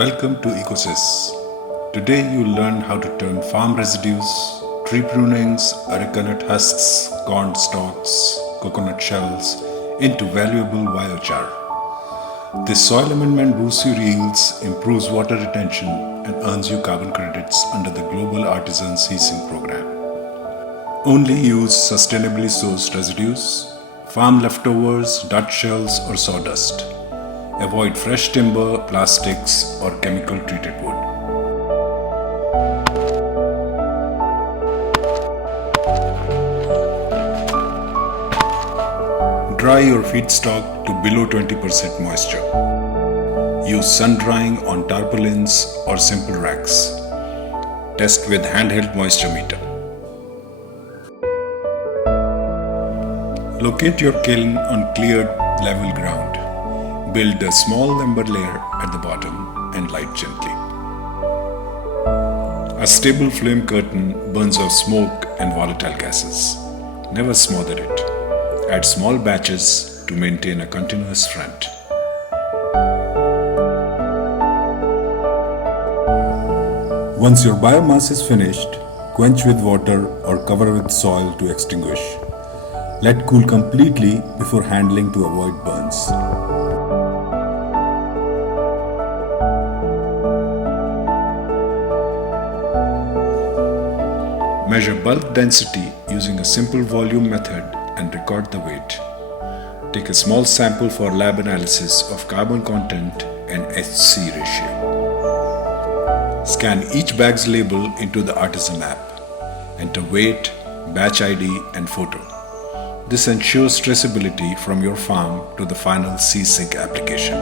Welcome to Ecosys. Today you'll learn how to turn farm residues, tree prunings, areca nut husks, corn stalks, coconut shells into valuable biochar. This soil amendment boosts your yields, improves water retention, and earns you carbon credits under the Global Artisan C-Sink program. Only use sustainably sourced residues, farm leftovers, nut shells, or sawdust. Avoid fresh timber, plastics, or chemical treated wood. Dry your feedstock to below 20% moisture. Use sun drying on tarpaulins or simple racks. Test with handheld moisture meter. Locate your kiln on cleared level ground. Build a small lumber layer at the bottom and light gently. A stable flame curtain burns off smoke and volatile gases. Never smother it. Add small batches to maintain a continuous front. Once your biomass is finished, quench with water or cover with soil to extinguish. Let cool completely before handling to avoid burns. Measure bulk density using a simple volume method and record the weight. Take a small sample for lab analysis of carbon content and HC ratio. Scan each bag's label into the Artisan app. Enter weight, batch ID, and photo. This ensures traceability from your farm to the final C-Sink application.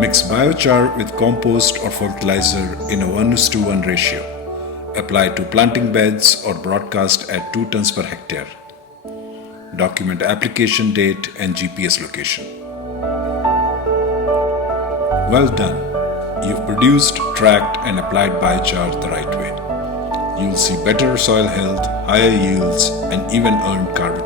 Mix biochar with compost or fertilizer in a 1:1 ratio. Apply to planting beds or broadcast at 2 tons per hectare. Document application date and GPS location. Well done! You've produced, tracked, and applied biochar the right way. You'll see better soil health, higher yields, and even earned carbon